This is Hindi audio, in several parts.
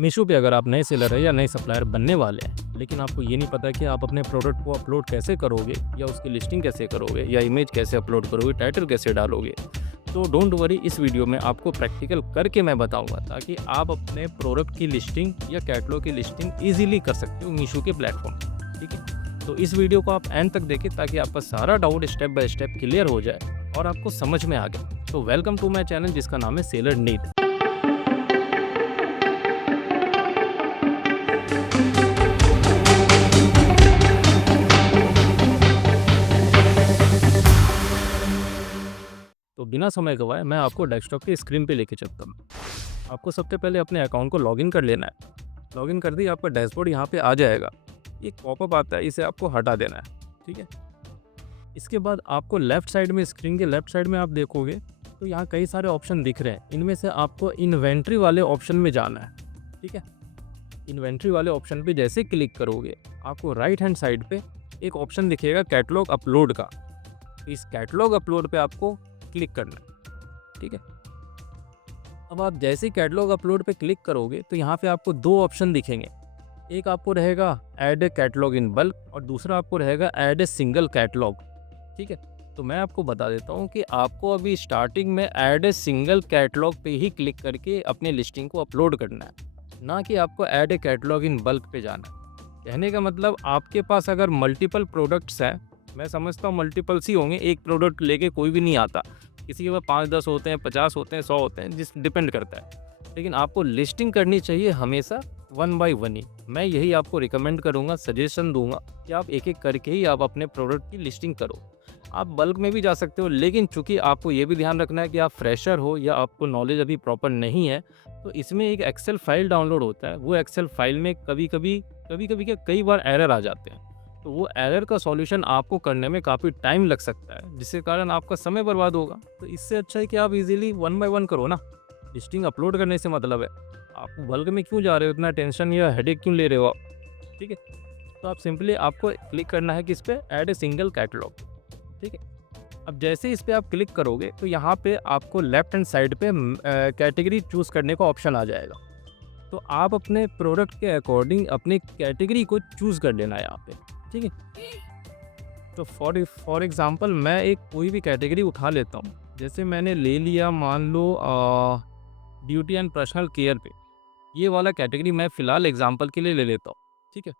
मीशो पे अगर आप नए सेलर है या नए सप्लायर बनने वाले हैं, लेकिन आपको ये नहीं पता कि आप अपने प्रोडक्ट को अपलोड कैसे करोगे या उसकी लिस्टिंग कैसे करोगे या इमेज कैसे अपलोड करोगे, टाइटल कैसे डालोगे, तो डोंट वरी, इस वीडियो में आपको प्रैक्टिकल करके मैं बताऊंगा ताकि आप अपने प्रोडक्ट की लिस्टिंग या कैटलॉग की लिस्टिंग ईजिली कर सकते हो मीशो के प्लेटफॉर्म पर। ठीक है, तो इस वीडियो को आप एंड तक देखें ताकि आपका सारा doubt step by step clear हो जाए और आपको समझ में आ गया। तो वेलकम टू माई चैनल जिसका नाम है सेलर नीड। तो बिना समय गवाए मैं आपको डेस्कटॉप की स्क्रीन पे लेके चलता हूँ। आपको सबसे पहले अपने अकाउंट को लॉगिन कर लेना है। लॉगिन कर दिए, आपका डैशबोर्ड यहाँ पे आ जाएगा। एक पॉपअप आता है, इसे आपको हटा देना है। ठीक है, इसके बाद आपको लेफ्ट साइड में, स्क्रीन के लेफ्ट साइड में आप देखोगे तो यहाँ कई सारे ऑप्शन दिख रहे हैं। इनमें से आपको इन्वेंट्री वाले ऑप्शन में जाना है। ठीक है, इन्वेंट्री वाले ऑप्शन पे जैसे क्लिक करोगे आपको राइट हैंड साइड पे एक ऑप्शन दिखेगा कैटलॉग अपलोड का। इस कैटलॉग अपलोड पे आपको क्लिक करना है। ठीक है, अब आप जैसे ही कैटलॉग अपलोड पे क्लिक करोगे तो यहाँ पे आपको दो ऑप्शन दिखेंगे। एक आपको रहेगा add a catalogue in bulk और दूसरा आपको रहेगा ऐड ए सिंगल कैटलॉग। ठीक है, तो मैं आपको बता देता हूँ कि आपको अभी स्टार्टिंग में ऐड ए सिंगल कैटलॉग पे ही क्लिक करके अपनी लिस्टिंग को अपलोड करना है, ना कि आपको add a catalogue in bulk पे जाना है। कहने का मतलब, आपके पास अगर मल्टीपल प्रोडक्ट्स हैं, मैं समझता हूँ मल्टीपल्स ही होंगे, एक प्रोडक्ट लेके कोई भी नहीं आता, किसी के पास 5-10 होते हैं, 50 होते हैं, 100 होते हैं, जिस डिपेंड करता है। लेकिन आपको लिस्टिंग करनी चाहिए हमेशा 1 बाय 1 ही। मैं यही आपको रिकमेंड करूँगा, सजेशन दूंगा कि आप एक एक करके ही आप अपने प्रोडक्ट की लिस्टिंग करो। आप बल्क में भी जा सकते हो, लेकिन चूंकि आपको ये भी ध्यान रखना है कि आप फ्रेशर हो या आपको नॉलेज अभी प्रॉपर नहीं है, तो इसमें एक एक्सेल फाइल डाउनलोड होता है। वो एक्सेल फाइल में कभी कभी क्या कई बार एरर आ जाते हैं, तो वो एरर का सॉल्यूशन आपको करने में काफ़ी टाइम लग सकता है, जिसके कारण आपका समय बर्बाद होगा। तो इससे अच्छा है कि आप इजीली 1 बाय 1 करो ना। लिस्टिंग अपलोड करने से मतलब है, आप बल्क में क्यों जा रहे हो, इतना टेंशन या हेडेक क्यों ले रहे हो आप। ठीक है, तो आप सिंपली आपको क्लिक करना है किस पे, ऐड ए सिंगल कैटलॉग। ठीक है, अब जैसे ही इस पर आप क्लिक करोगे तो यहाँ पे आपको लेफ्ट हैंड साइड पे कैटेगरी चूज़ करने का ऑप्शन आ जाएगा। तो आप अपने प्रोडक्ट के अकॉर्डिंग अपनी कैटेगरी को चूज़ कर लेना है यहाँ पे। ठीक है, तो फॉर एग्जांपल मैं एक कोई भी कैटेगरी उठा लेता हूँ। जैसे मैंने ले लिया, मान लो ब्यूटी एंड पर्सनल केयर पे, ये वाला कैटेगरी मैं फ़िलहाल एग्जांपल के लिए ले लेता हूँ। ठीक है,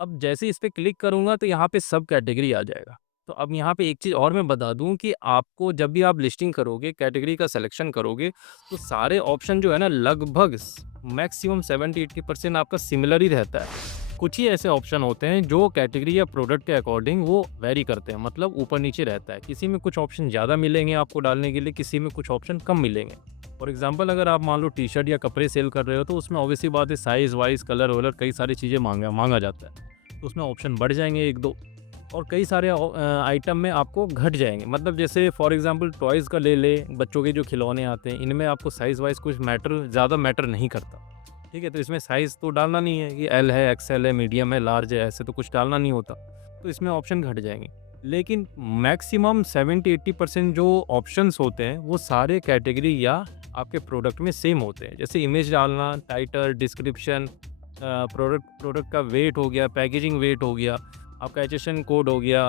अब जैसे ही इस पे क्लिक करूँगा तो यहाँ पे सब कैटेगरी आ जाएगा। तो अब यहाँ पे एक चीज़ और मैं बता दूँ कि आपको जब भी आप लिस्टिंग करोगे, कैटेगरी का सिलेक्शन करोगे, तो सारे ऑप्शन जो है ना, लगभग मैक्सिमम 70-80% आपका सिमिलर ही रहता है। कुछ ही ऐसे ऑप्शन होते हैं जो कैटेगरी या प्रोडक्ट के अकॉर्डिंग वो वेरी करते हैं, मतलब ऊपर नीचे रहता है। किसी में कुछ ऑप्शन ज़्यादा मिलेंगे आपको डालने के लिए, किसी में कुछ ऑप्शन कम मिलेंगे। फॉर एग्जांपल, अगर आप मान लो टी शर्ट या कपड़े सेल कर रहे हो तो उसमें ऑब्वियसली बात है, साइज़ वाइज, कलर वलर, कई सारी चीज़ें मांगा जाता है, तो उसमें ऑप्शन बढ़ जाएंगे 1-2, और कई सारे आइटम में आपको घट जाएंगे। मतलब जैसे फॉर एग्जांपल टॉयज़ का ले ले, बच्चों के जो खिलौने आते हैं, इनमें आपको साइज़ वाइज कुछ ज़्यादा मैटर नहीं करता। ठीक है, तो इसमें साइज़ तो डालना नहीं है कि एल है, एक्सएल है, मीडियम है, लार्ज है, ऐसे तो कुछ डालना नहीं होता, तो इसमें ऑप्शन घट जाएंगे। लेकिन मैक्सिमम 70-80% जो ऑप्शंस होते हैं वो सारे कैटेगरी या आपके प्रोडक्ट में सेम होते हैं। जैसे इमेज डालना, टाइटल, डिस्क्रिप्शन, प्रोडक्ट का वेट हो गया, पैकेजिंग वेट हो गया, आपका एचएसएन कोड हो गया,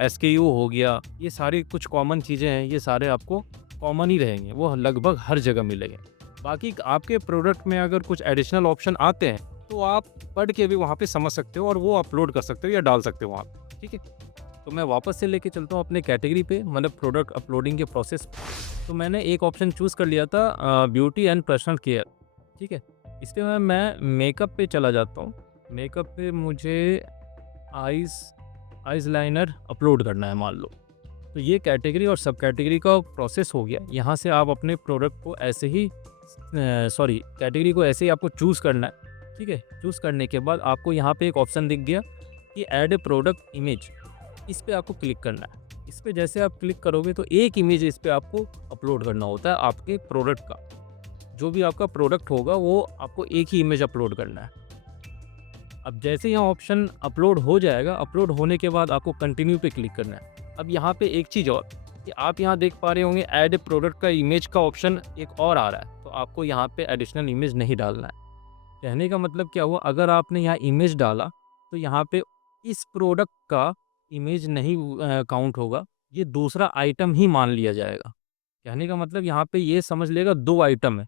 एसकेयू हो गया, ये सारी कुछ कॉमन चीज़ें हैं, ये सारे आपको कॉमन ही रहेंगे, वो लगभग हर जगह मिलेंगे। बाकी आपके प्रोडक्ट में अगर कुछ एडिशनल ऑप्शन आते हैं तो आप पढ़ के भी वहाँ पे समझ सकते हो और वो अपलोड कर सकते हो या डाल सकते हो वहाँ पे। ठीक है, तो मैं वापस से लेके चलता हूँ अपने कैटेगरी पे, मतलब प्रोडक्ट अपलोडिंग के प्रोसेस। तो मैंने एक ऑप्शन चूज़ कर लिया था, ब्यूटी एंड पर्सनल केयर। ठीक है, इसलिए मैं मेकअप पे चला जाता हूँ। मेकअप पे मुझे आइज़ लाइनर अपलोड करना है मान लो। तो ये कैटेगरी और सब कैटेगरी का प्रोसेस हो गया। यहाँ से आप अपने प्रोडक्ट को ऐसे ही कैटेगरी को ऐसे ही आपको चूज़ करना है। ठीक है, चूज़ करने के बाद आपको यहाँ पे एक ऑप्शन दिख गया कि ऐड ए प्रोडक्ट इमेज, इस पे आपको क्लिक करना है। इस पे जैसे आप क्लिक करोगे तो एक इमेज इस पे आपको अपलोड करना होता है आपके प्रोडक्ट का। जो भी आपका प्रोडक्ट होगा वो आपको एक ही इमेज अपलोड करना है। अब जैसे यहाँ ऑप्शन अपलोड हो जाएगा, अपलोड होने के बाद आपको कंटिन्यू पे क्लिक करना है। अब यहाँ पे एक चीज़ और कि आप यहाँ देख पा रहे होंगे, ऐड ए प्रोडक्ट का इमेज का ऑप्शन एक और आ रहा है, तो आपको यहाँ पे एडिशनल इमेज नहीं डालना है। कहने का मतलब क्या हुआ, अगर आपने यहाँ इमेज डाला तो यहाँ पे इस प्रोडक्ट का इमेज नहीं काउंट होगा, ये दूसरा आइटम ही मान लिया जाएगा। कहने का मतलब यहाँ पे ये समझ लेगा 2 आइटम है,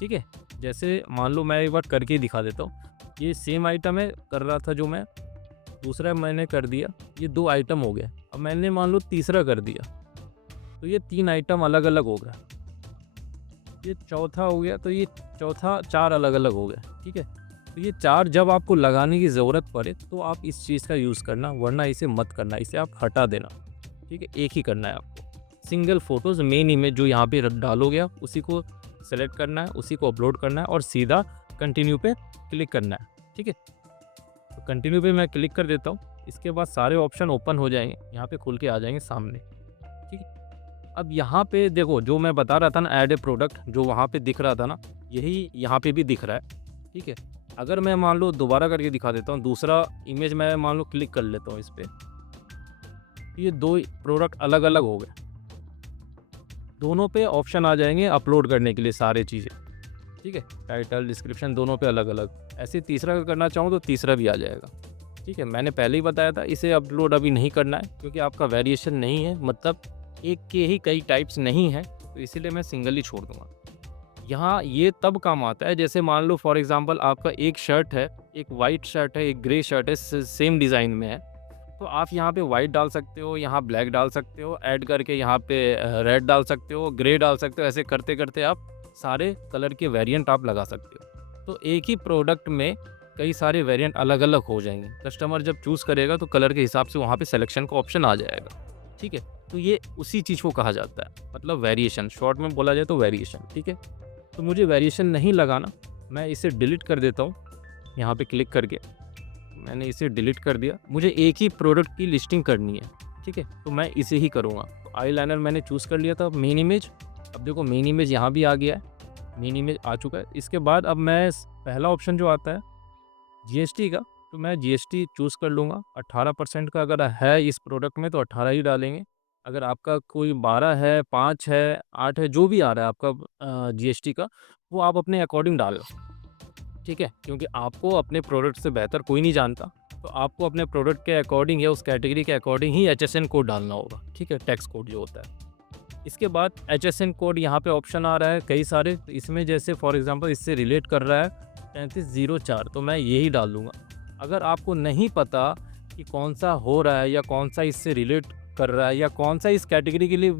ठीक है? जैसे मान लो मैं एक बार करके ही दिखा देता हूँ। ये सेम आइटम है, कर रहा था जो मैं, दूसरा मैंने कर दिया, ये 2 आइटम हो गए। अब मैंने मान लो तीसरा कर दिया, तो ये 3 आइटम अलग-अलग हो गए। ये चौथा हो गया, तो ये चौथा 4 अलग-अलग हो गए, ठीक है? तो ये 4 जब आपको लगाने की ज़रूरत पड़े तो आप इस चीज़ का यूज़ करना, वरना इसे मत करना, इसे आप हटा देना, ठीक है? एक ही करना है आपको। सिंगल फ़ोटोज़ मेन इमेज जो यहाँ पे र डालोगे आप, उसी को सेलेक्ट करना है, उसी को अपलोड करना है और सीधा कंटिन्यू पे क्लिक करना है, ठीक है? तो कंटिन्यू पे मैं क्लिक कर देता हूँ, इसके बाद सारे ऑप्शन ओपन हो जाएँगे, यहाँ पे खुल के आ जाएँगे सामने, ठीक है? अब यहाँ पे देखो, जो मैं बता रहा था ना ऐड ए प्रोडक्ट, जो वहाँ पे दिख रहा था ना, यही यहाँ पे भी दिख रहा है, ठीक है? अगर मैं मान लो दोबारा करके दिखा देता हूँ, दूसरा इमेज मैं मान लो क्लिक कर लेता हूँ इस पे, तो ये 2 प्रोडक्ट अलग-अलग हो गए। दोनों पे ऑप्शन आ जाएँगे अपलोड करने के लिए सारी चीज़ें, ठीक है? टाइटल, डिस्क्रिप्शन दोनों पे अलग-अलग। ऐसे तीसरा अगर करना चाहूँ तो तीसरा भी आ जाएगा, ठीक है? मैंने पहले ही बताया था इसे अपलोड अभी नहीं करना है, क्योंकि आपका वेरिएशन नहीं है, मतलब एक के ही कई टाइप्स नहीं है, तो इसीलिए मैं सिंगल ही छोड़ दूँगा। यहाँ ये तब काम आता है, जैसे मान लो फॉर एग्ज़ाम्पल आपका एक शर्ट है, एक वाइट शर्ट है, एक ग्रे शर्ट है, सेम डिज़ाइन में है, तो आप यहाँ पे वाइट डाल सकते हो, यहाँ ब्लैक डाल सकते हो, ऐड करके यहाँ पे रेड डाल सकते हो, ग्रे डाल सकते हो, ऐसे करते-करते आप सारे कलर के वेरिएंट आप लगा सकते हो। तो एक ही प्रोडक्ट में कई सारे वेरिएंट अलग-अलग हो जाएँगे। कस्टमर जब चूज़ करेगा तो कलर के हिसाब से वहाँ पे सिलेक्शन का ऑप्शन आ जाएगा, ठीक है? तो ये उसी चीज़ को कहा जाता है, मतलब वेरिएशन, शॉर्ट में बोला जाए तो वेरिएशन, ठीक है? तो मुझे वेरिएशन नहीं लगाना, मैं इसे डिलीट कर देता हूँ, यहाँ पे क्लिक करके। मैंने इसे डिलीट कर दिया, मुझे एक ही प्रोडक्ट की लिस्टिंग करनी है, ठीक है? तो मैं इसे ही करूँगा। तो आईलाइनर मैंने चूज़ कर लिया था, मेन इमेज, अब देखो मेन इमेज यहाँ भी आ गया है, मेन इमेज आ चुका है। इसके बाद अब मैं पहला ऑप्शन जो आता है जीएसटी का, तो मैं जीएसटी चूज़ कर लूँगा। 18% का अगर है इस प्रोडक्ट में तो 18 ही डालेंगे। अगर आपका कोई 12 है, 5 है, 8 है, जो भी आ रहा है आपका जीएसटी का, वो आप अपने अकॉर्डिंग डालो, ठीक है? क्योंकि आपको अपने प्रोडक्ट से बेहतर कोई नहीं जानता, तो आपको अपने प्रोडक्ट के अकॉर्डिंग या उस कैटेगरी के अकॉर्डिंग ही एचएसएन कोड डालना होगा, ठीक है? टैक्स कोड जो होता है। इसके बाद एचएसएन कोड यहाँ पे ऑप्शन आ रहा है कई सारे, तो इसमें जैसे फॉर एग्जांपल इससे रिलेट कर रहा है 3304, तो मैं यही डाल दूँगा। अगर आपको नहीं पता कि कौन-सा हो रहा है या कौन-सा इससे रिलेट कर रहा है या कौन-सा इस कैटेगरी के लिए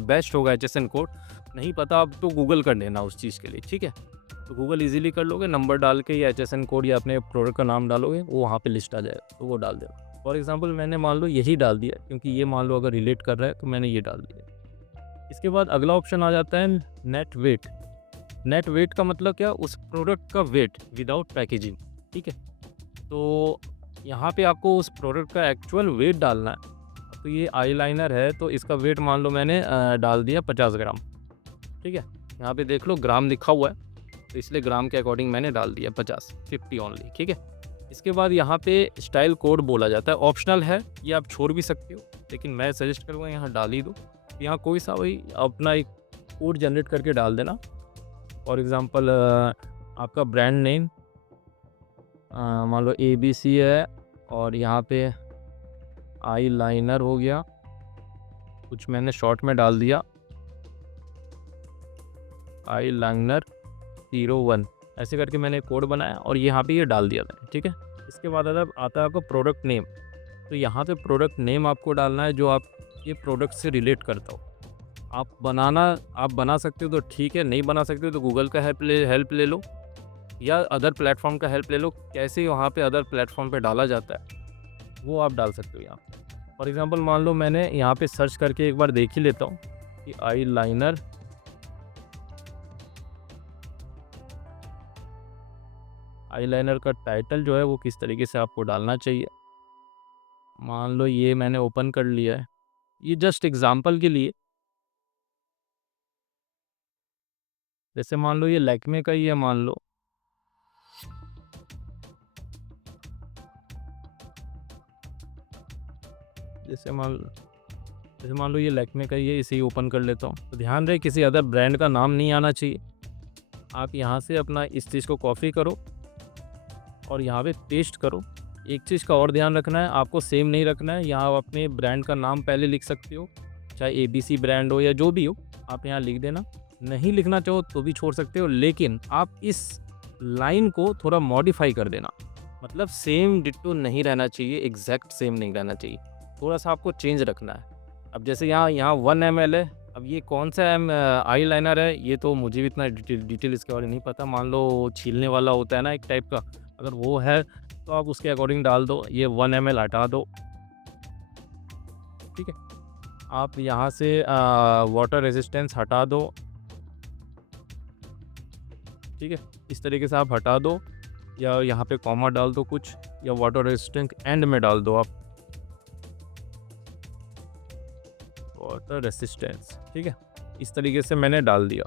बेस्ट होगा एचएसएन कोड, नहीं पता आप तो गूगल कर लेना उस चीज़ के लिए, ठीक है? तो गूगल ईज़िली कर लोगे, नंबर डाल के या एचएसएन कोड या अपने प्रोडक्ट का नाम डालोगे, वो वहाँ पे लिस्ट आ जाएगा, तो वो डाल देना। फॉर एग्जांपल मैंने मान लो यही डाल दिया, क्योंकि ये मान लो अगर रिलेट कर रहा है तो मैंने ये डाल दिया। इसके बाद अगला ऑप्शन आ जाता है नेट वेट। नेट वेट का मतलब क्या? उस प्रोडक्ट का वेट विदाउट पैकेजिंग, ठीक है? तो यहाँ पे आपको उस प्रोडक्ट का एक्चुअल वेट डालना है। तो ये आईलाइनर है, तो इसका वेट मान लो मैंने डाल दिया 50 ग्राम, ठीक है? यहाँ पे देख लो ग्राम लिखा हुआ है, तो इसलिए ग्राम के अकॉर्डिंग मैंने डाल दिया 50 ओनली, ठीक है? इसके बाद यहाँ पे स्टाइल कोड बोला जाता है, ऑप्शनल है, ये आप छोड़ भी सकते हो, लेकिन मैं सजेस्ट करूँगा यहाँ डाल ही दो। यहाँ कोई सा भाई अपना एक कोड जनरेट करके डाल देना। फॉर एग्ज़ाम्पल आपका ब्रांड नेम मान लो एबीसी है, और यहाँ पे आईलाइनर हो गया, कुछ मैंने शॉर्ट में डाल दिया, आईलाइनर 01, ऐसे करके मैंने कोड बनाया और यहाँ पे ये डाल दिया था, ठीक है? इसके बाद आता है आपका प्रोडक्ट नेम। तो यहाँ पे प्रोडक्ट नेम आपको डालना है जो आप ये प्रोडक्ट से रिलेट करता हो। आप बना सकते हो तो ठीक है, नहीं बना सकते हो तो गूगल का हेल्प ले लो या अदर प्लेटफॉर्म का हेल्प ले लो। कैसे वहाँ पे अदर प्लेटफॉर्म पे डाला जाता है वो आप डाल सकते हो यहाँ। फॉर एग्ज़ाम्पल मान लो मैंने यहाँ पे सर्च करके एक बार देख ही लेता हूँ कि आईलाइनर का टाइटल जो है वो किस तरीके से आपको डालना चाहिए। मान लो ये मैंने ओपन कर लिया है, ये जस्ट एग्ज़ाम्पल के लिए। जैसे मान लो ये लैक्मे का ही है, मान लो जैसे मान लो ये लैक्मे का ही है, इसे ही ओपन कर लेता हूँ। तो ध्यान रहे किसी अदर ब्रांड का नाम नहीं आना चाहिए। आप यहाँ से अपना इस चीज़ को कॉपी करो और यहाँ पे पेस्ट करो। एक चीज़ का और ध्यान रखना है, आपको सेम नहीं रखना है। यहाँ आप अपने ब्रांड का नाम पहले लिख सकते हो, चाहे एबीसी ब्रांड हो या जो भी हो, आप यहाँ लिख देना। नहीं लिखना चाहो तो भी छोड़ सकते हो, लेकिन आप इस लाइन को थोड़ा मॉडिफाई कर देना। मतलब सेम डिट्टो नहीं रहना चाहिए, एग्जैक्ट सेम नहीं रहना चाहिए, थोड़ा सा आपको चेंज रखना है। अब जैसे यहाँ 1 ml है, अब ये कौन सा आई लाइनर है ये तो मुझे भी इतना डिटेल इसके बारे में नहीं पता। मान लो छीलने वाला होता है ना एक टाइप का, अगर वो है तो आप उसके अकॉर्डिंग डाल दो। ये 1 ml हटा दो, ठीक है। आप यहाँ से वाटर रेजिस्टेंस हटा दो, ठीक है। इस तरीके से आप हटा दो, या यहाँ पे कॉमा डाल दो कुछ, या वाटर रेजिस्टेंस एंड में डाल दो आप, वाटर रेसिस्टेंस, ठीक है। इस तरीके से मैंने डाल दिया।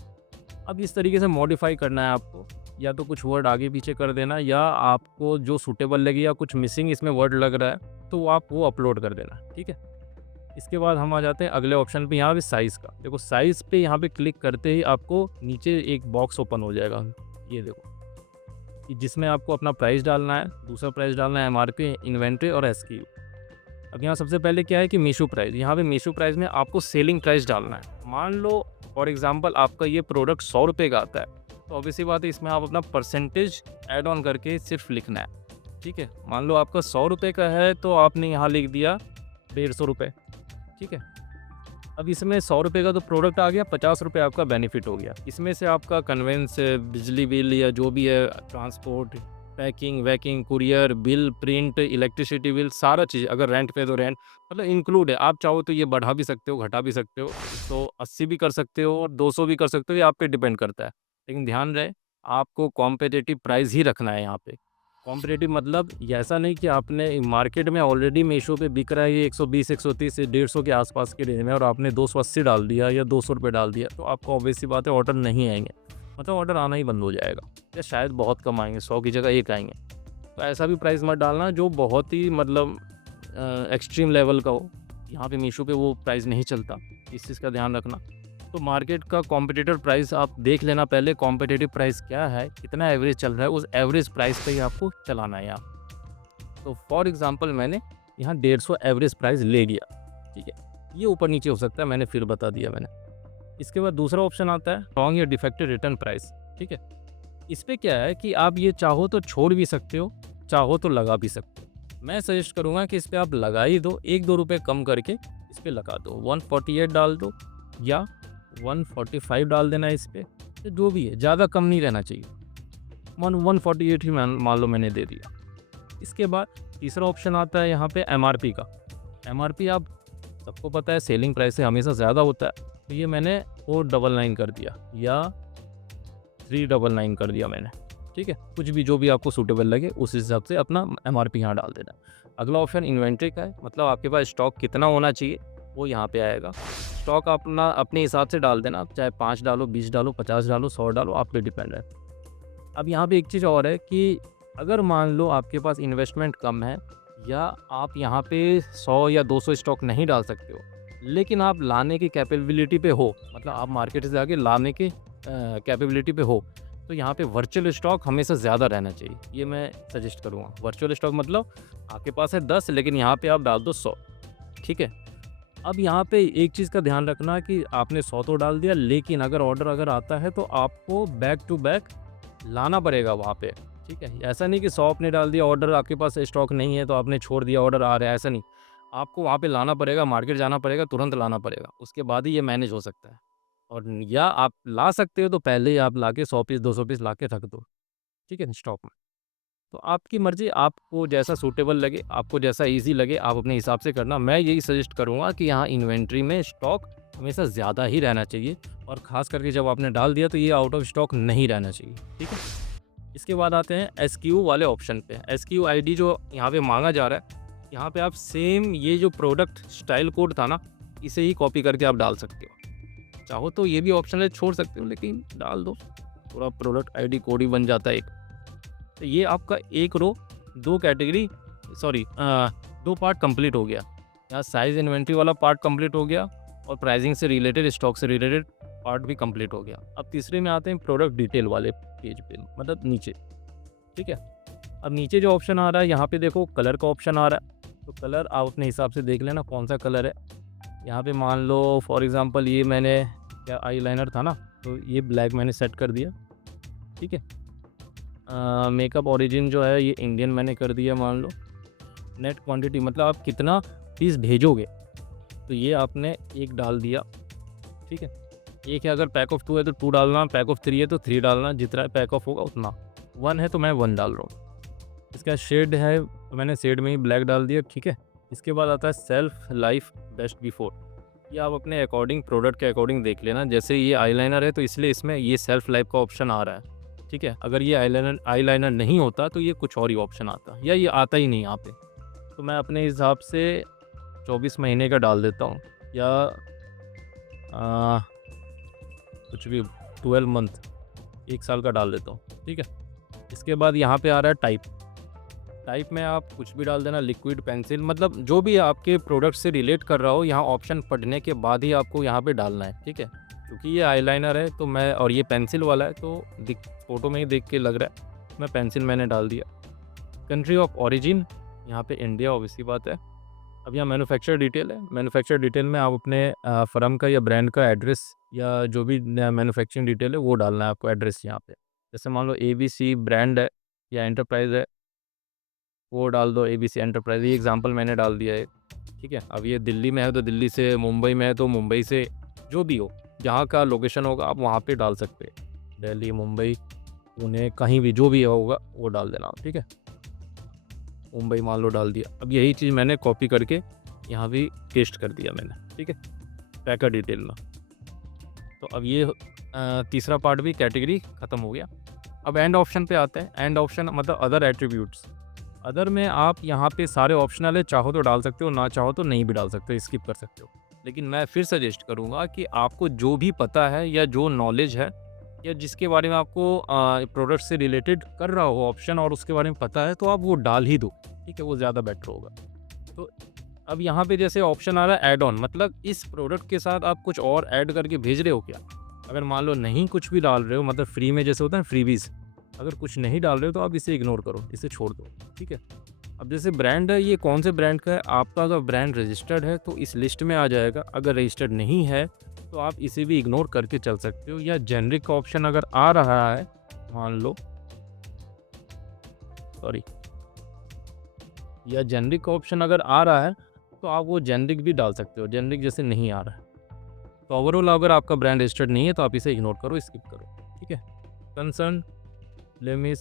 अब इस तरीके से मॉडिफाई करना है आपको, या तो कुछ वर्ड आगे पीछे कर देना, या आपको जो सूटेबल लगे या कुछ मिसिंग इसमें वर्ड लग रहा है तो आप वो अपलोड कर देना, ठीक है। इसके बाद हम आ जाते हैं अगले ऑप्शन पे, यहाँ पे साइज़ का। देखो साइज़ पे यहाँ पे क्लिक करते ही आपको नीचे एक बॉक्स ओपन हो जाएगा, ये देखो, कि जिसमें आपको अपना प्राइस डालना है, दूसरा प्राइस डालना है एमआरपी, इन्वेंट्री और एसक्यू। अब यहाँ सबसे पहले क्या है कि मीशो प्राइस, यहाँ पे मीशो प्राइस में आपको सेलिंग प्राइस डालना है। मान लो फॉर एग्जांपल आपका ये प्रोडक्ट 100 रुपये का आता है, तो ऑब्वियसली बात है इसमें आप अपना परसेंटेज ऐड ऑन करके सिर्फ लिखना है, ठीक है। मान लो आपका 100 रुपये का है तो आपने यहाँ लिख दिया 150 रुपये, ठीक है। अब इसमें 100 रुपये का तो प्रोडक्ट आ गया, 50 रुपये आपका बेनिफिट हो गया। इसमें से आपका कन्वेंस, बिजली बिल या जो भी है, ट्रांसपोर्ट, पैकिंग वैकिंग, courier bill, print, electricity bill, सारा चीज़, अगर रेंट पे तो रेंट, मतलब इंक्लूड है। आप चाहो तो ये बढ़ा भी सकते हो, घटा भी सकते हो, तो 80 भी कर सकते हो और 200 भी कर सकते हो, ये आप पे डिपेंड करता है। लेकिन ध्यान रहे आपको कॉम्पिटिटिव प्राइस ही रखना है यहाँ पे। कॉम्पिटिटिव मतलब ये ऐसा नहीं कि आपने मार्केट में ऑलरेडी मीशो पे बिक रहा है ये 120, 130 से 150 के आसपास के रेंज में, और आपने 280 डाल दिया या 200 रुपये डाल दिया, तो आपको ऑब्वियस सी बात है ऑर्डर नहीं आएंगे, मतलब ऑर्डर आना ही बंद हो जाएगा, या शायद बहुत कम आएंगे, 100 की जगह 1 आएंगे। तो ऐसा भी प्राइस मत डालना जो बहुत ही मतलब एक्सट्रीम लेवल का हो। यहाँ पे मीशो पे वो प्राइस नहीं चलता, इस चीज़ का ध्यान रखना। तो मार्केट का कॉम्पिटिटर प्राइस आप देख लेना पहले, कॉम्पिटिटिव प्राइस क्या है, कितना एवरेज चल रहा है, उस एवरेज प्राइस पे ही आपको चलाना है यहाँ। तो फॉर एग्जांपल मैंने यहाँ 150 एवरेज प्राइस ले लिया, ठीक है। ये ऊपर नीचे हो सकता है, मैंने फिर बता दिया मैंने। इसके बाद दूसरा ऑप्शन आता है रॉन्ग या डिफेक्टिव रिटर्न प्राइस, ठीक है। इस पर क्या है कि आप ये चाहो तो छोड़ भी सकते हो, चाहो तो लगा भी सकते हो। मैं सजेस्ट करूँगा कि इस पर आप लगा ही दो, 1-2 रुपये कम करके इस पर लगा दो, 148 डाल दो या 145 डाल देना इस पर, तो जो भी है, ज़्यादा कम नहीं रहना चाहिए। 148 ही मान लो मैंने दे दिया। इसके बाद तीसरा ऑप्शन आता है यहाँ पे एमआरपी का। एमआरपी आप सबको पता है सेलिंग प्राइस से हमेशा ज़्यादा होता है, तो ये मैंने 499 कर दिया या 399 कर दिया मैंने, ठीक है। कुछ भी जो भी आपको सूटेबल लगे उस हिसाब से अपना एमआरपी यहाँ डाल देना। अगला ऑप्शन इन्वेंट्री का है, मतलब आपके पास स्टॉक कितना होना चाहिए वो यहाँ पे आएगा। स्टॉक अपना अपने हिसाब से डाल देना, चाहे 5 डालो, 20 डालो, 50 डालो, 100 डालो, आप पे डिपेंड है। अब यहाँ पे एक चीज़ और है कि अगर मान लो आपके पास इन्वेस्टमेंट कम है, या आप यहाँ पे 100 या 200 स्टॉक नहीं डाल सकते हो, लेकिन आप लाने की कैपेबिलिटी पे हो, मतलब आप मार्केट से आगे लाने के कैपेबिलिटी पे हो, तो यहाँ पे वर्चुअल स्टॉक हमेशा ज़्यादा रहना चाहिए, ये मैं सजेस्ट करूँगा। वर्चुअल स्टॉक मतलब आपके पास है 10, लेकिन यहाँ पे आप डाल दो 100, ठीक है। अब यहाँ पे एक चीज़ का ध्यान रखना कि आपने 100 तो डाल दिया, लेकिन अगर ऑर्डर अगर आता है तो आपको बैक टू बैक लाना पड़ेगा वहाँ पे, ठीक है। ऐसा नहीं कि 100 आपने डाल दिया, ऑर्डर आपके पास स्टॉक नहीं है तो आपने छोड़ दिया, ऑर्डर आ रहा है, ऐसा नहीं। आपको वहाँ पे लाना पड़ेगा, मार्केट जाना पड़ेगा, तुरंत लाना पड़ेगा, उसके बाद ही ये मैनेज हो सकता है। और या आप ला सकते हो तो पहले ही आप ला के 100 पीस 200 पीस ला के रख दो, ठीक है, स्टॉक में। तो आपकी मर्ज़ी, आपको जैसा सूटेबल लगे, आपको जैसा ईज़ी लगे, आप अपने हिसाब से करना। मैं यही सजेस्ट करूँगा कि यहाँ इन्वेंट्री में स्टॉक हमेशा ज़्यादा ही रहना चाहिए, और ख़ास करके जब आपने डाल दिया तो ये आउट ऑफ स्टॉक नहीं रहना चाहिए, ठीक है। इसके बाद आते हैं एसक्यू वाले ऑप्शन पे। एसक्यू आईडी जो यहाँ पे मांगा जा रहा है, यहाँ पे आप सेम ये जो प्रोडक्ट स्टाइल कोड था ना, इसे ही कॉपी करके आप डाल सकते हो। चाहो तो ये भी ऑप्शन है, छोड़ सकते हो, लेकिन डाल दो, पूरा प्रोडक्ट आईडी कोड ही बन जाता है एक। तो ये आपका एक रो 2 कैटेगरी, सॉरी 2 पार्ट कंप्लीट हो गया। यहाँ साइज़ इन्वेंट्री वाला पार्ट कंप्लीट हो गया, और प्राइसिंग से रिलेटेड, स्टॉक से रिलेटेड पार्ट भी कंप्लीट हो गया। अब तीसरे में आते हैं प्रोडक्ट डिटेल वाले पेज पे, मतलब नीचे, ठीक है। अब नीचे जो ऑप्शन आ रहा है यहाँ पे देखो कलर का ऑप्शन आ रहा है, तो कलर आप अपने हिसाब से देख लेना कौन सा कलर है। यहाँ पे मान लो फॉर एग्जांपल ये मैंने क्या आईलाइनर था ना, तो ये ब्लैक मैंने सेट कर दिया, ठीक है। मेकअप ओरिजिन जो है ये इंडियन मैंने कर दिया मान लो। नेट क्वांटिटी मतलब आप कितना पीस भेजोगे, तो ये आपने एक डाल दिया, ठीक है। एक है, अगर पैक ऑफ 2 है तो 2 डालना, पैक ऑफ 3 है तो 3 डालना, जितना पैक ऑफ होगा उतना। 1 है तो मैं 1 डाल रहा हूँ। इसका शेड है तो मैंने शेड में ही ब्लैक डाल दिया, ठीक है। इसके बाद आता है सेल्फ लाइफ बेस्ट बिफोर। ये आप अपने अकॉर्डिंग, प्रोडक्ट के अकॉर्डिंग देख लेना। जैसे ये आईलाइनर है तो इसलिए इसमें ये सेल्फ लाइफ का ऑप्शन आ रहा है, ठीक है। अगर ये आईलाइनर नहीं होता तो ये कुछ और ही ऑप्शन आता, या ये आता ही नहीं यहाँ पे। तो मैं अपने हिसाब से 24 महीने का डाल देता हूँ, या कुछ भी 12 मंथ, 1 साल का डाल देता हूँ, ठीक है। इसके बाद यहाँ पे आ रहा है टाइप में आप कुछ भी डाल देना, लिक्विड, पेंसिल, मतलब जो भी आपके प्रोडक्ट से रिलेट कर रहा हो, यहाँ ऑप्शन पढ़ने के बाद ही आपको यहाँ पे डालना है, ठीक है। क्योंकि ये आईलाइनर है तो मैं, और ये पेंसिल वाला है तो फ़ोटो में ही देख के लग रहा है, मैं पेंसिल मैंने डाल दिया। कंट्री ऑफ ओरिजिन यहाँ पे इंडिया, ऑब्वियसली बात है। अब यहाँ मैन्युफैक्चर डिटेल है। मैन्युफैक्चर डिटेल में आप अपने फर्म का या ब्रांड का एड्रेस या जो भी मैन्युफैक्चरिंग डिटेल है वो डालना है आपको, एड्रेस यहाँ पे। जैसे मान लो ABC ब्रांड है या एंटरप्राइज है, वो डाल दो ABC एंटरप्राइज, ये एग्जांपल मैंने डाल दिया है, ठीक है। अब ये दिल्ली में है तो दिल्ली से, मुंबई में है तो मुंबई से, जो भी हो, जहाँ का लोकेशन होगा आप वहाँ पे डाल सकते हैं। दिल्ली, मुंबई, पुणे, कहीं भी जो भी होगा वो डाल देना, ठीक है। मुंबई मान लो डाल दिया। अब यही चीज़ मैंने कॉपी करके यहाँ भी पेस्ट कर दिया मैंने, ठीक है, पैकर डिटेल में। तो अब ये तीसरा पार्ट भी कैटेगरी ख़त्म हो गया। अब एंड ऑप्शन पे आते हैं। एंड ऑप्शन मतलब अदर एट्रीब्यूट्स। अदर में आप यहाँ पे सारे ऑप्शनल है, चाहो तो डाल सकते हो, ना चाहो तो नहीं भी डाल सकते हो, स्किप कर सकते हो। लेकिन मैं फिर सजेस्ट करूँगा कि आपको जो भी पता है या जो नॉलेज है या जिसके बारे में आपको प्रोडक्ट से रिलेटेड कर रहा हो ऑप्शन और उसके बारे में पता है, तो आप वो डाल ही दो, ठीक है, वो ज़्यादा बेटर होगा। तो अब यहाँ पे जैसे ऑप्शन आ रहा है ऐड ऑन, मतलब इस प्रोडक्ट के साथ आप कुछ और ऐड करके भेज रहे हो क्या। अगर मान लो नहीं कुछ भी डाल रहे हो, मतलब फ्री में जैसे होता है फ्रीबीज, अगर कुछ नहीं डाल रहे हो तो आप इसे इग्नोर करो, इसे छोड़ दो, ठीक है। अब जैसे ब्रांड है, ये कौन से ब्रांड का है, आपका अगर ब्रांड रजिस्टर्ड है तो इस लिस्ट में आ जाएगा, अगर रजिस्टर्ड नहीं है तो आप इसे भी इग्नोर करके चल सकते हो। या जेनरिक का ऑप्शन अगर आ रहा है, मान लो, सॉरी, या जेनरिक का ऑप्शन अगर आ रहा है तो आप वो जेनरिक भी डाल सकते हो। जेनरिक जैसे नहीं आ रहा है तो ओवरऑल अगर आपका ब्रांड रजिस्टर्ड नहीं है तो आप इसे इग्नोर करो, स्किप करो, ठीक है। Concern, blemish,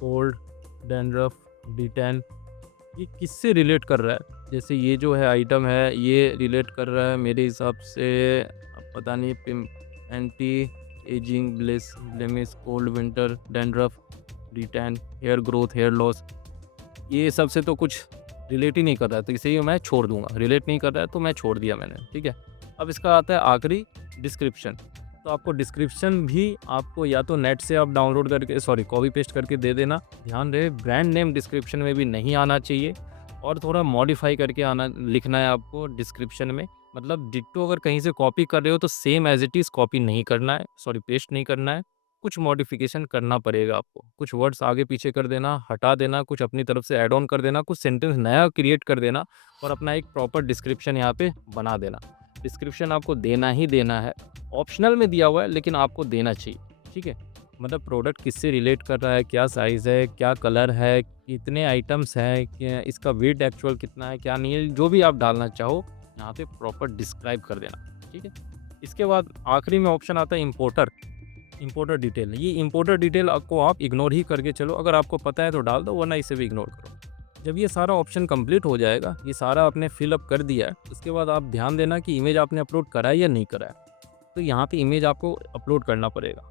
cold, dandruff, D10, ये किससे रिलेट कर रहा है। जैसे ये जो है आइटम है ये रिलेट कर रहा है मेरे हिसाब से, अब पता नहीं, anti ageing, blemish, cold, winter, dandruff, D10, hair growth, hair loss, ये सबसे तो कुछ रिलेट ही नहीं कर रहा है, तो इसे ही मैं छोड़ दूंगा। रिलेट नहीं कर रहा है तो मैं छोड़ दिया मैंने, ठीक है। अब इसका आता है आखिरी, डिस्क्रिप्शन। तो आपको डिस्क्रिप्शन भी आपको या तो नेट से आप डाउनलोड करके, सॉरी, कॉपी पेस्ट करके दे देना। ध्यान रहे ब्रांड नेम डिस्क्रिप्शन में भी नहीं आना चाहिए, और थोड़ा मॉडिफाई करके लिखना है आपको डिस्क्रिप्शन में। मतलब डिट्टो अगर कहीं से कॉपी कर रहे हो तो same as it is copy नहीं करना है, सॉरी, पेस्ट नहीं करना है, कुछ मॉडिफिकेशन करना पड़ेगा आपको। कुछ वर्ड्स आगे पीछे कर देना, हटा देना, कुछ अपनी तरफ से ऐड ऑन कर देना, कुछ सेंटेंस नया क्रिएट कर देना, और अपना एक प्रॉपर डिस्क्रिप्शन यहाँ पे बना देना। डिस्क्रिप्शन आपको देना ही देना है, ऑप्शनल में दिया हुआ है लेकिन आपको देना चाहिए, ठीक है। मतलब प्रोडक्ट किससे रिलेट कर रहा है, क्या साइज़ है, क्या कलर है, कितने आइटम्स हैं, इसका वेट एक्चुअल कितना है, क्या नहीं है, जो भी आप डालना चाहो यहाँ पे प्रॉपर डिस्क्राइब कर देना, ठीक है। इसके बाद आखिरी में ऑप्शन आता है इम्पोर्टर डिटेल। ये इम्पोर्टर डिटेल आपको आप इग्नोर ही करके चलो, अगर आपको पता है तो डाल दो, वरना इसे भी इग्नोर करो। जब ये सारा ऑप्शन कंप्लीट हो जाएगा, ये सारा आपने फिलअप कर दिया है, उसके बाद आप ध्यान देना कि इमेज आपने अपलोड करा है या नहीं करा है। तो यहाँ पे इमेज आपको अपलोड करना पड़ेगा,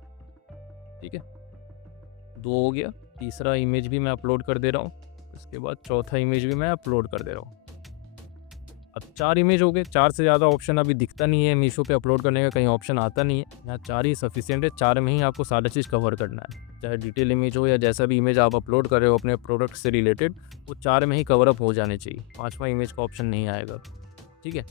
ठीक है। 2 हो गया, तीसरा इमेज भी मैं अपलोड कर दे रहा हूँ, उसके बाद चौथा इमेज भी मैं अपलोड कर दे रहा हूँ। अब 4 इमेज हो गए। 4 से ज़्यादा ऑप्शन अभी दिखता नहीं है मीशो पे अपलोड करने का, कहीं ऑप्शन आता नहीं है। यहाँ 4 ही सफिशिएंट है, 4 में ही आपको सारा चीज़ कवर करना है, चाहे डिटेल इमेज हो या जैसा भी इमेज आप अपलोड कर रहे हो अपने प्रोडक्ट से रिलेटेड, वो 4 में ही कवर अप हो जाने चाहिए। 5वां इमेज का ऑप्शन नहीं आएगा, ठीक है।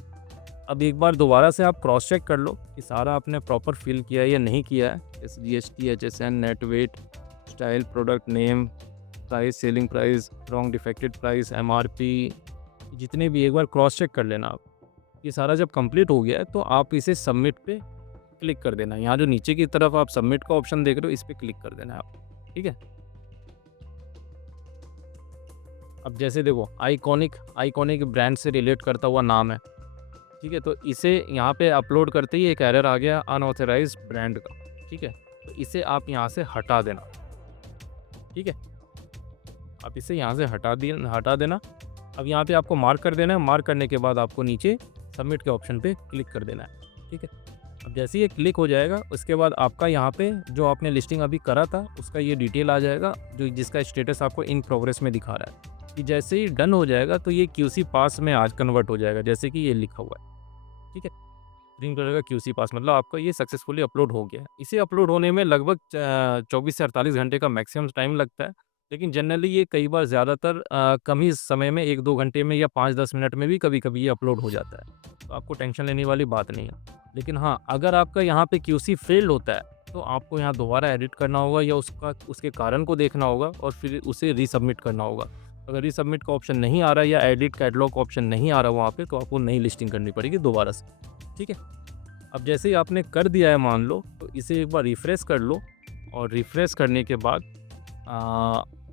अब एक बार दोबारा से आप क्रॉस चेक कर लो कि सारा आपने प्रॉपर फिल किया है या नहीं किया है। जैसे GST, HSN, net weight, style, product name, price, selling price, wrong defected price, MRP, जितने भी एक बार क्रॉस चेक कर लेना आप। ये सारा जब कंप्लीट हो गया है तो आप इसे सबमिट पे क्लिक कर देना। यहाँ जो नीचे की तरफ आप सबमिट का ऑप्शन देख रहे हो, इस पर क्लिक कर देना है आप। ठीक है, अब जैसे देखो आइकॉनिक ब्रांड से रिलेट करता हुआ नाम है। ठीक है, तो इसे यहाँ पे अपलोड करते ही एक एरर आ गया अनऑथराइज्ड ब्रांड का। ठीक है, तो इसे आप यहाँ से हटा देना। ठीक है, आप इसे यहाँ से हटा देना। अब यहाँ पे आपको मार्क कर देना है। मार्क करने के बाद आपको नीचे सबमिट के ऑप्शन पे क्लिक कर देना है। ठीक है, अब जैसे ये क्लिक हो जाएगा उसके बाद आपका यहाँ पे जो आपने लिस्टिंग अभी करा था उसका ये डिटेल आ जाएगा, जो जिसका स्टेटस आपको इन प्रोग्रेस में दिखा रहा है। कि जैसे ही डन हो जाएगा तो ये QC पास में आज कन्वर्ट हो जाएगा, जैसे कि ये लिखा हुआ है। ठीक है, ग्रीन कलर का QC पास मतलब आपका ये सक्सेसफुली अपलोड हो गया है। इसे अपलोड होने में लगभग 24 से 48 घंटे का मैक्सिमम टाइम लगता है, लेकिन जनरली ये कई बार ज़्यादातर कम ही समय में 1-2 घंटे में या 5-10 मिनट में भी कभी-कभी ये अपलोड हो जाता है। तो आपको टेंशन लेने वाली बात नहीं है। लेकिन हाँ, अगर आपका यहाँ पे QC फेल्ड होता है तो आपको यहाँ दोबारा एडिट करना होगा या उसके कारण को देखना होगा और फिर उसे रीसबमिट करना होगा। अगर रीसबमिट का ऑप्शन नहीं आ रहा है या एडिट कैटलॉग का ऑप्शन नहीं आ रहा वहाँ पे, तो आपको नई लिस्टिंग करनी पड़ेगी दोबारा से। ठीक है, अब जैसे ही आपने कर दिया है मान लो, तो इसे एक बार रिफ़्रेश कर लो और रिफ़्रेश करने के बाद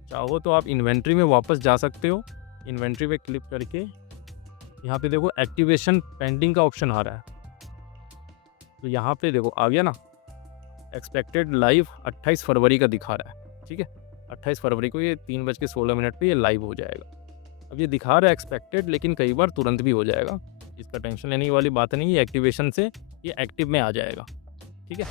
चाहो तो आप इन्वेंट्री में वापस जा सकते हो। इन्वेंट्री पे क्लिक करके यहाँ पे देखो एक्टिवेशन पेंडिंग का ऑप्शन आ रहा है, तो यहाँ पे देखो आ गया ना, एक्सपेक्टेड लाइव 28 फरवरी का दिखा रहा है। ठीक है, 28 फरवरी को ये 3:16 पे ये लाइव हो जाएगा। अब ये दिखा रहा है एक्सपेक्टेड, लेकिन कई बार तुरंत भी हो जाएगा, इसका टेंशन लेने वाली बात नहीं है। एक्टिवेशन से ये एक्टिव में आ जाएगा। ठीक है,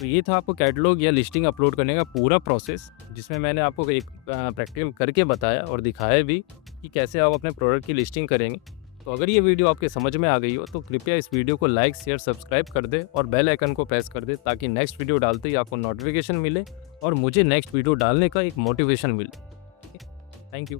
तो ये था आपको कैटलॉग या लिस्टिंग अपलोड करने का पूरा प्रोसेस, जिसमें मैंने आपको एक प्रैक्टिकल करके बताया और दिखाया भी कि कैसे आप अपने प्रोडक्ट की लिस्टिंग करेंगे। तो अगर ये वीडियो आपके समझ में आ गई हो तो कृपया इस वीडियो को लाइक, शेयर, सब्सक्राइब कर दे और बेल आइकन को प्रेस कर दे, ताकि नेक्स्ट वीडियो डालते ही आपको नोटिफिकेशन मिले और मुझे नेक्स्ट वीडियो डालने का एक मोटिवेशन मिले। Thank you.